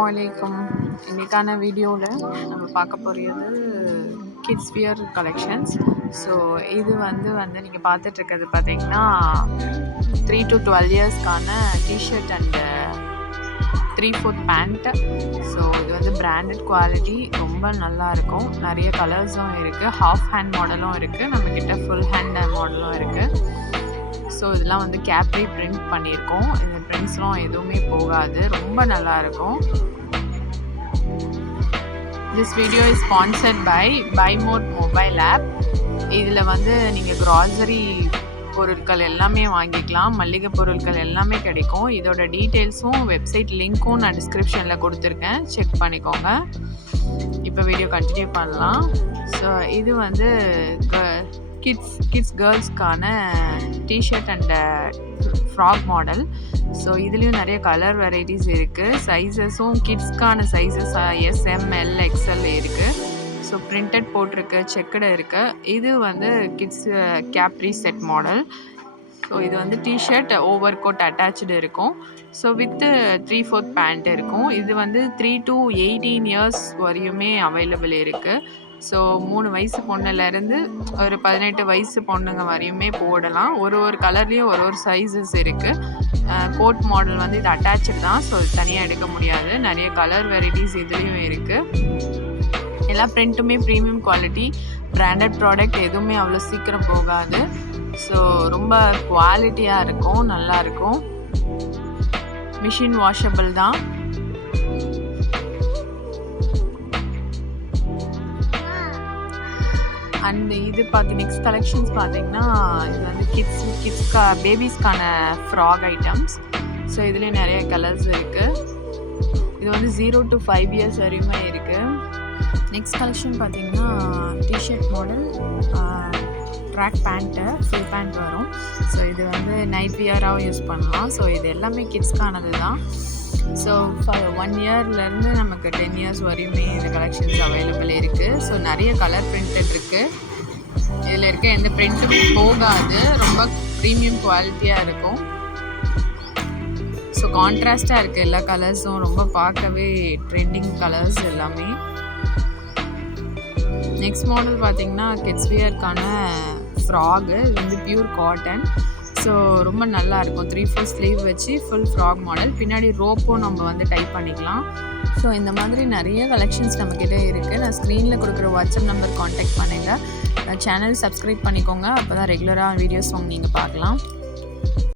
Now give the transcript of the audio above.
அஸ்ஸலாமுஅலைக்கும். இன்றைக்கான வீடியோவில் நம்ம பார்க்க போகிறது கிட்ஸ் வியர் கலெக்ஷன்ஸ். ஸோ இது வந்து நீங்கள் பார்த்துட்ருக்கிறது பார்த்தீங்கன்னா 3 to 12 இயர்ஸ்க்கான டிஷர்ட் அண்டு 3/4 பேண்ட்டு. ஸோ இது வந்து பிராண்டட் குவாலிட்டி, ரொம்ப நல்லாயிருக்கும். நிறைய கலர்ஸும் இருக்குது, ஹாஃப் ஹேண்ட் மாடலும் இருக்குது, நம்மக்கிட்ட ஃபுல் ஹேண்ட் மாடலும் இருக்குது. ஸோ இதெல்லாம் வந்து கேப்ரி பிரிண்ட் பண்ணியிருக்கோம். இந்த பிரிண்ட்ஸ்லாம் எதுவுமே போகாது, ரொம்ப நல்லாயிருக்கும். This video is sponsored by mod mobile app. இதில் வந்து நீங்கள் க்ராசரி பொருட்கள் எல்லாமே வாங்கிக்கலாம், மளிகை பொருட்கள் எல்லாமே கிடைக்கும். இதோட டீட்டெயில்ஸும் வெப்சைட் லிங்க்கும் நான் டிஸ்கிரிப்ஷனில் கொடுத்துருக்கேன், செக் பண்ணிக்கோங்க. இப்போ வீடியோ கண்டினியூ பண்ணலாம். ஸோ இது வந்து கிட்ஸ் கேர்ள்ஸ்க்கான T-shirt and frock model. So இதுலேயும் நிறைய கலர் வெரைட்டிஸ் இருக்குது. சைஸஸும் கிட்ஸ்க்கான சைஸஸ் SML XL இருக்குது. ஸோ பிரிண்டட் போட்டிருக்கு, செக்குடு இருக்குது. இது வந்து kids capri set model. So இது வந்து டிஷர்ட் ஓவர் கோட் அட்டாச்சு இருக்கும். ஸோ வித்து 3/4 பேண்ட் இருக்கும். இது வந்து 3 to 18 இயர்ஸ் வரையுமே அவைலபிள் இருக்குது. ஸோ 3 வயசு பொண்ணுலேருந்து ஒரு 18 வயசு பொண்ணுங்க வரையுமே போடலாம். ஒரு கலர்லேயும் ஒரு சைஸஸ் இருக்குது. கோட் மாடல் வந்து இது அட்டாச்சு தான், ஸோ தனியாக எடுக்க முடியாது. நிறைய கலர் வெரைட்டிஸ் இதுலேயும் இருக்குது. எல்லா பிரிண்ட்டுமே ப்ரீமியம் குவாலிட்டி, பிராண்டட் ப்ராடக்ட், எதுவுமே அவ்வளோ சீக்கிரம் போகாது. ஸோ ரொம்ப குவாலிட்டியாக இருக்கும், நல்லாயிருக்கும். மிஷின் வாஷபிள் தான். அண்ட் இது நெக்ஸ்ட் கலெக்ஷன்ஸ் பார்த்தீங்கன்னா இது வந்து பேபிஸ்க்கான ஃப்ராக் ஐட்டம்ஸ். ஸோ இதுலேயும் நிறைய கலர்ஸ் இருக்குது. இது வந்து 0 to 5 இயர்ஸ் வரையுமே இருக்குது. நெக்ஸ்ட் கலெக்ஷன் பார்த்தீங்கன்னா T shirt model, track pant, full pant வரும். ஸோ இது வந்து நைட் வியராகவும் யூஸ் பண்ணலாம். ஸோ இது எல்லாமே கிட்ஸ்க்கானது தான். ஸோ 1 இயர்லேருந்து நமக்கு 10 இயர்ஸ் வரையுமே இந்த கலெக்ஷன்ஸ் அவைலபிள் இருக்குது. ஸோ நிறைய கலர் பிரிண்டட் இருக்குது. இதில் இருக்க எந்த பிரிண்ட்டும் போகாது, ரொம்ப ப்ரீமியம் குவாலிட்டியாக இருக்கும். ஸோ கான்ட்ராஸ்டாக இருக்குது எல்லா கலர்ஸும், ரொம்ப பார்க்கவே ட்ரெண்டிங் கலர்ஸ் எல்லாமே. நெக்ஸ்ட் மாடல் பார்த்திங்கன்னா கிட்ஸ் வியர்க்கான ஃப்ராகு. இது வந்து பியூர் காட்டன். ஸோ ரொம்ப நல்லாயிருக்கும். 3/4 ஸ்லீவ் வச்சு ஃபுல் ஃப்ராக் மாடல். பின்னாடி ரோப்பும் நம்ம வந்து டைப் பண்ணிக்கலாம். ஸோ இந்த மாதிரி நிறைய கலெக்ஷன்ஸ் நம்மக்கிட்ட இருக்குது. நான் ஸ்க்ரீனில் கொடுக்குற வாட்ஸ்அப் நம்பர் காண்டாக்ட் பண்ணுங்கள். சேனல் சப்ஸ்கிரைப் பண்ணிக்கோங்க, அப்போ தான் ரெகுலராக வீடியோஸ் நீங்கள் பார்க்கலாம்.